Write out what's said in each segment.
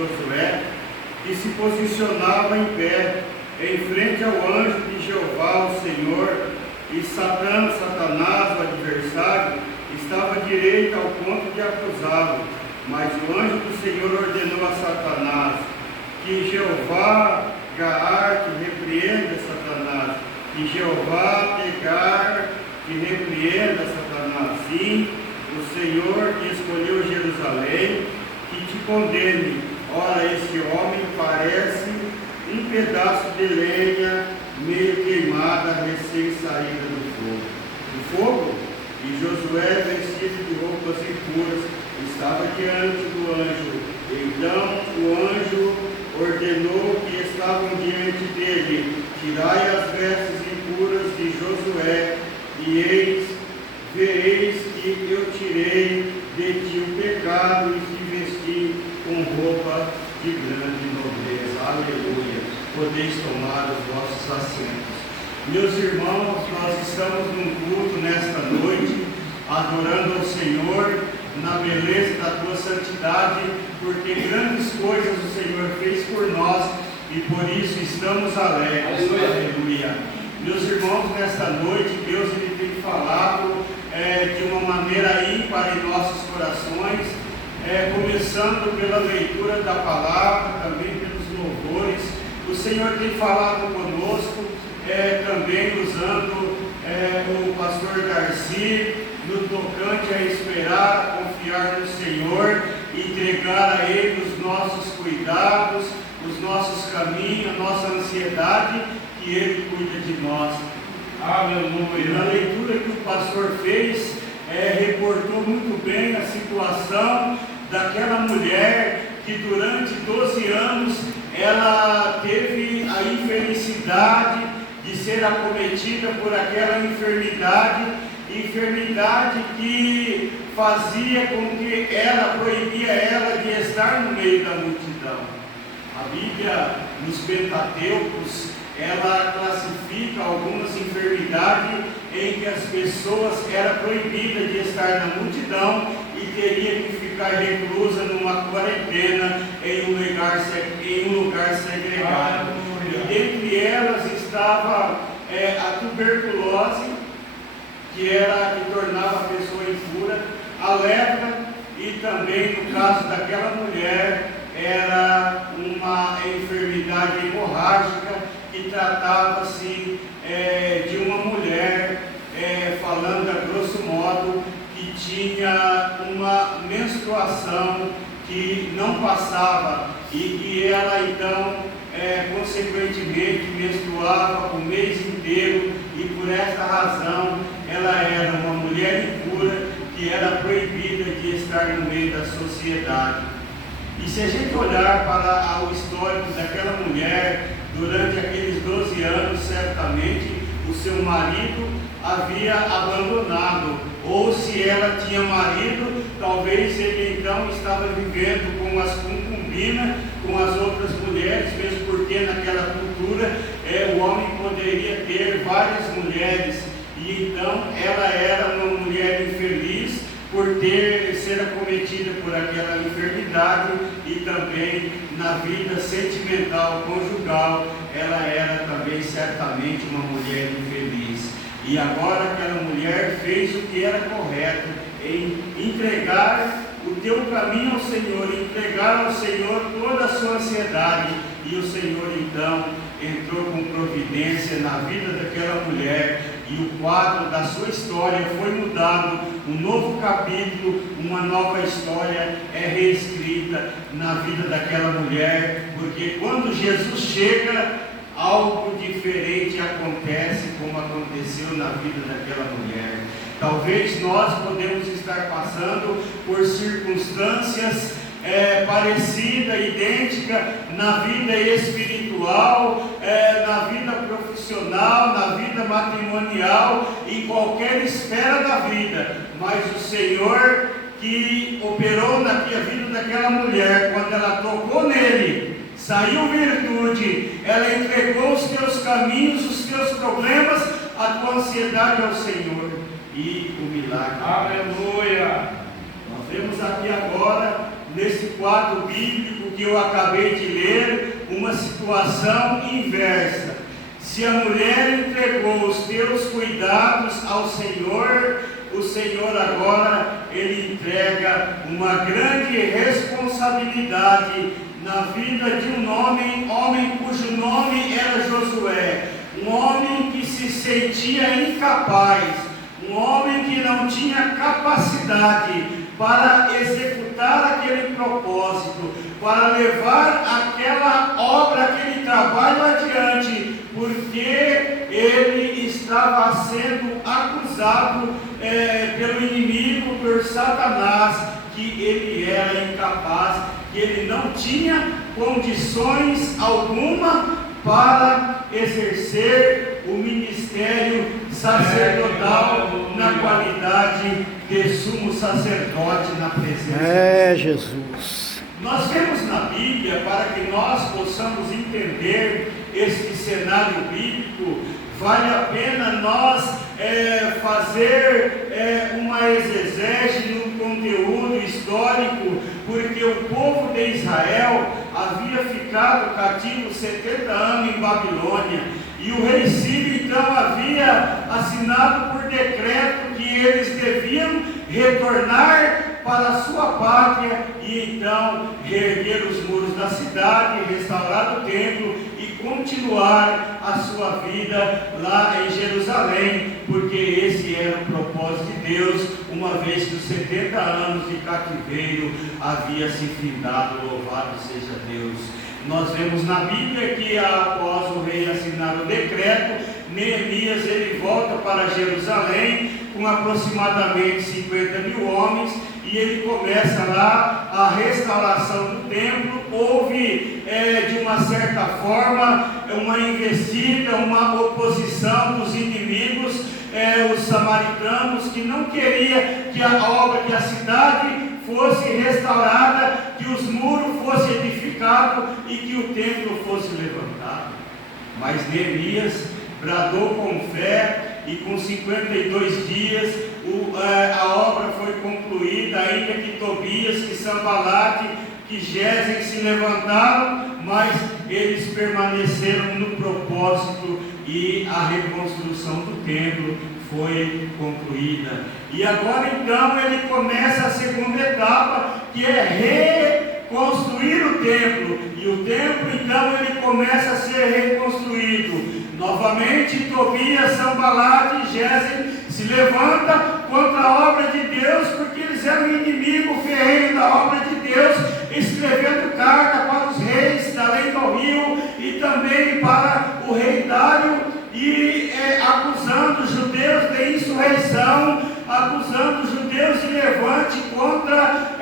Josué, que se posicionava em pé, em frente ao anjo de Jeová, o Senhor, e Satanás, o adversário, estava à direita ao ponto de acusá-lo. Mas o anjo do Senhor ordenou a Satanás que Jeová Gaar te repreenda, Satanás, que Jeová Tegar te repreenda, Satanás. Sim, o Senhor que escolheu Jerusalém, que te condene. Ora, este homem parece um pedaço de lenha meio queimada, recém-saída do fogo. E Josué, vestido de roupas impuras, estava diante do anjo. Então o anjo ordenou que estavam diante dele: tirai as vestes impuras de Josué, e vereis que eu tirei de ti o pecado e te vesti com roupa de grande nobreza. Aleluia! Podeis tomar os vossos assentos. Meus irmãos, nós estamos num culto nesta noite, adorando ao Senhor na beleza da tua santidade, porque grandes coisas o Senhor fez por nós e por isso estamos alegres. Aleluia! Meus irmãos, nesta noite Deus ele tem falado de uma maneira ímpar em nossos corações, começando pela leitura da palavra, também pelos louvores. O Senhor tem falado conosco, também usando o pastor Darcy, no tocante a esperar, a confiar no Senhor, entregar a Ele os nossos cuidados, os nossos caminhos, a nossa ansiedade, que Ele cuida de nós. Aleluia! Na leitura que o pastor fez, reportou muito bem a situação daquela mulher que durante 12 anos ela teve a infelicidade de ser acometida por aquela enfermidade que fazia com que proibia ela de estar no meio da multidão. A Bíblia, nos Pentateucos, ela classifica algumas enfermidades em que as pessoas eram proibidas de estar na multidão e teria que ficar reclusa numa quarentena em um lugar segregado. E dentre elas estava a tuberculose, que tornava a pessoa impura, a lepra, e também no caso daquela mulher era uma enfermidade hemorrágica que tratava-se de uma mulher, falando a grosso modo, que tinha uma menstruação que não passava e que ela então consequentemente menstruava o mês inteiro, e por esta razão ela era uma mulher impura que era proibida de estar no meio da sociedade. E se a gente olhar para o histórico daquela mulher, durante aqueles 12 anos, certamente o seu marido havia abandonado, ou se ela tinha marido, talvez ele então estava vivendo com as concubinas, com as outras mulheres, mesmo porque naquela cultura o homem poderia ter várias mulheres, e então ela era uma mulher infeliz por ser acometida por aquela enfermidade, e também na vida sentimental, conjugal, ela era também certamente uma mulher infeliz. E agora aquela mulher fez o que era correto, em entregar o teu caminho ao Senhor, entregar ao Senhor toda a sua ansiedade, e o Senhor então entrou com providência na vida daquela mulher, e o quadro da sua história foi mudado, um novo capítulo, uma nova história é reescrita na vida daquela mulher, porque quando Jesus chega, algo diferente acontece, como aconteceu na vida daquela mulher. Talvez nós podemos estar passando por circunstâncias parecida, idêntica na vida espiritual, na vida profissional, na vida matrimonial, em qualquer esfera da vida, mas o Senhor que operou na vida daquela mulher, quando ela tocou nele, saiu virtude, ela entregou os teus caminhos, os teus problemas, a tua ansiedade ao Senhor, e o milagre. Aleluia! Nós vemos aqui agora, nesse quadro bíblico que eu acabei de ler, uma situação inversa. Se a mulher entregou os teus cuidados ao Senhor, o Senhor agora, Ele entrega uma grande responsabilidade na vida de um homem cujo nome era Josué, um homem que se sentia incapaz, um homem que não tinha capacidade para executar aquele propósito, para levar aquela obra, aquele trabalho adiante, porque ele estava sendo acusado pelo inimigo, por Satanás, que ele era incapaz, que ele não tinha condições alguma para exercer o ministério sacerdotal na qualidade de sumo sacerdote na presença de Deus. Jesus. Nós vemos na Bíblia, para que nós possamos entender este cenário bíblico, vale a pena nós fazer uma exegese no conteúdo histórico, porque o povo de Israel havia ficado cativo 70 anos em Babilônia, e o rei Ciro então havia assinado por decreto que eles deviam retornar para a sua pátria e então reerguer os muros da cidade, restaurar o templo e continuar a sua vida lá em Jerusalém, porque esse era o propósito de Deus, uma vez que os 70 anos de cativeiro havia se findado. Louvado seja Deus. Nós vemos na Bíblia que após o rei assinar o decreto, Neemias ele volta para Jerusalém com aproximadamente 50 mil homens, e ele começa lá a restauração do templo. Houve de uma certa forma uma investida, uma oposição dos inimigos, os samaritanos, que não queria que a obra, que a cidade fosse restaurada, que os muros fossem edificados e que o templo fosse levantado. Mas Neemias bradou com fé, e com 52 dias a obra foi concluída, ainda que Tobias, que Sanbalate, que Gesem se levantaram, mas eles permaneceram no propósito e a reconstrução do templo foi concluída. E agora então ele começa a segunda etapa, que é reconstruir o templo, e o templo então ele começa a ser reconstruído. Novamente Tobias, Sanbalate e Gesem se levanta contra a obra de Deus, porque eles eram inimigo ferrenho da obra de Deus, escrevendo carta para os reis da além do rio e também para o rei Dário, e acusando os judeus de insurreição, acusando os judeus de levante contra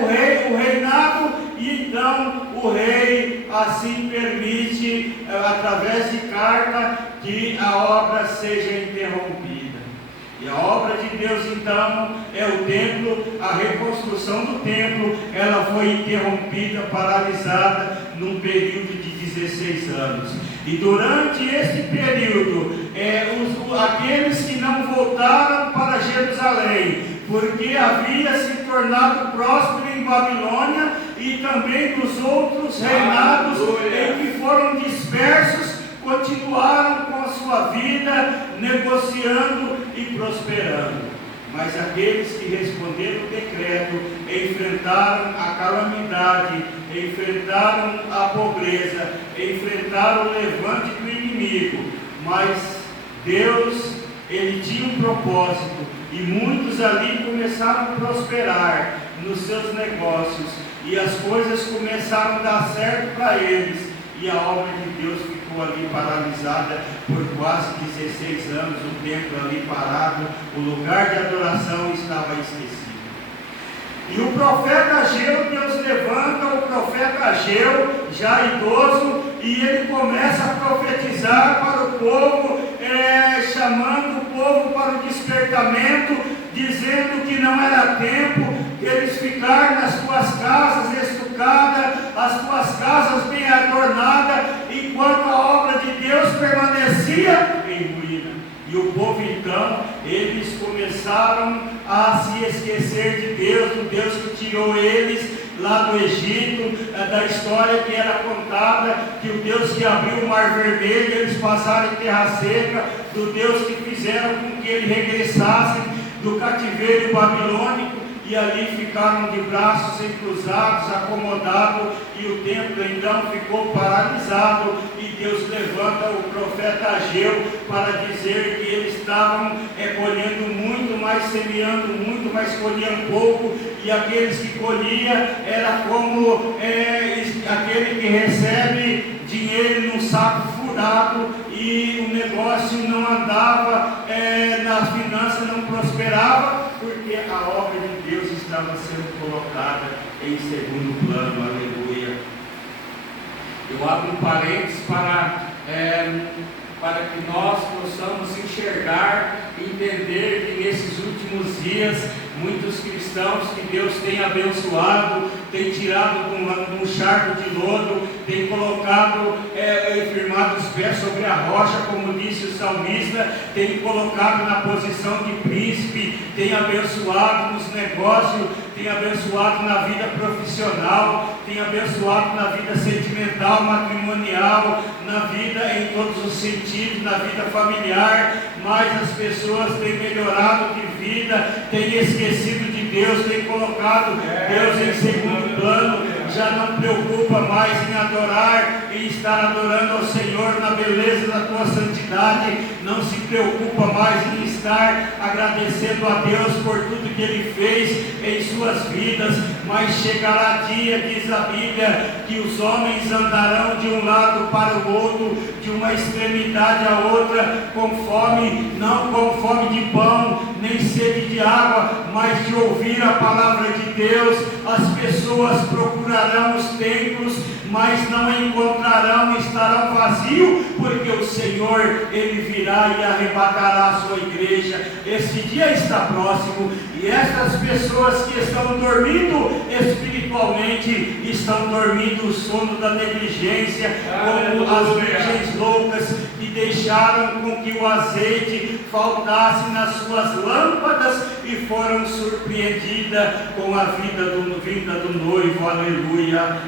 o reinado, e então o rei assim permite, através de carta, que a obra seja interrompida. E a obra de Deus então é o templo, a reconstrução do templo, ela foi interrompida, paralisada, num período de 16 anos. E durante esse período, aqueles que não voltaram para Jerusalém, porque havia se tornado próspero em Babilônia, e também dos outros reinados em que foram dispersos, continuaram com a sua vida, negociando e prosperando. Mas aqueles que responderam o decreto, enfrentaram a calamidade, enfrentaram a pobreza, enfrentaram o levante do inimigo. Mas Deus, Ele tinha um propósito, e muitos ali começaram a prosperar nos seus negócios, e as coisas começaram a dar certo para eles, e a obra de Deus ficou ali paralisada por quase 16 anos, o templo ali parado, o lugar de adoração estava esquecido. E o profeta Ageu, Deus levanta o profeta Ageu, já idoso, e ele começa a profetizar para o povo, chamando o povo para o despertamento, dizendo que não era tempo deles ficar nas suas casas estucadas, as suas casas bem adornadas, enquanto a obra de Deus permanecia em ruína. E o povo então, eles começaram a se esquecer de Deus, do Deus que tirou eles lá do Egito, da história que era contada, que o Deus que abriu o mar vermelho, eles passaram em terra seca, do Deus que fizeram com que eles regressassem do cativeiro babilônico, e ali ficaram de braços cruzados, acomodados, e o templo então ficou paralisado, e Deus levanta o profeta Ageu para dizer que eles estavam colhendo muito, mas semeando muito, mas colhiam pouco, e aqueles que colhiam era como aquele que recebe dinheiro num saco furado, e o negócio não andava, nas finanças não prosperava, porque a obra de Deus estava sendo colocada em segundo plano. Aleluia. Eu abro um parênteses para que nós possamos enxergar e entender que nesses últimos dias muitos cristãos que Deus tem abençoado, tem tirado um charco de lodo, tem colocado, firmado os pés sobre a rocha, como disse o salmista, tem colocado na posição de príncipe, tem abençoado nos negócios, tem abençoado na vida profissional, tem abençoado na vida sentimental, matrimonial, na vida em todos os sentidos, na vida familiar, mas as pessoas têm melhorado de vida, têm esquecido de Deus, têm colocado Deus em segundo plano, já não preocupa mais em adorar, em estar adorando ao Senhor na beleza da tua santidade, não se preocupa mais em estar agradecendo a Deus por tudo que Ele fez em suas vidas, mas chegará dia, diz a Bíblia, que os homens andarão de um lado para o outro, de uma extremidade à outra, com fome, não com fome de pão, nem sede de água, mas de ouvir a palavra de Deus. As pessoas procurarão os templos, mas não encontrarão, estarão vazios, porque o Senhor, Ele virá e arrebatará a sua igreja. Esse dia está próximo, e essas pessoas que estão dormindo espiritualmente, estão dormindo o sono da negligência, como as virgens loucas que deixaram com que o azeite faltasse nas suas lâmpadas e foram surpreendidas com a vinda do noivo. Aleluia.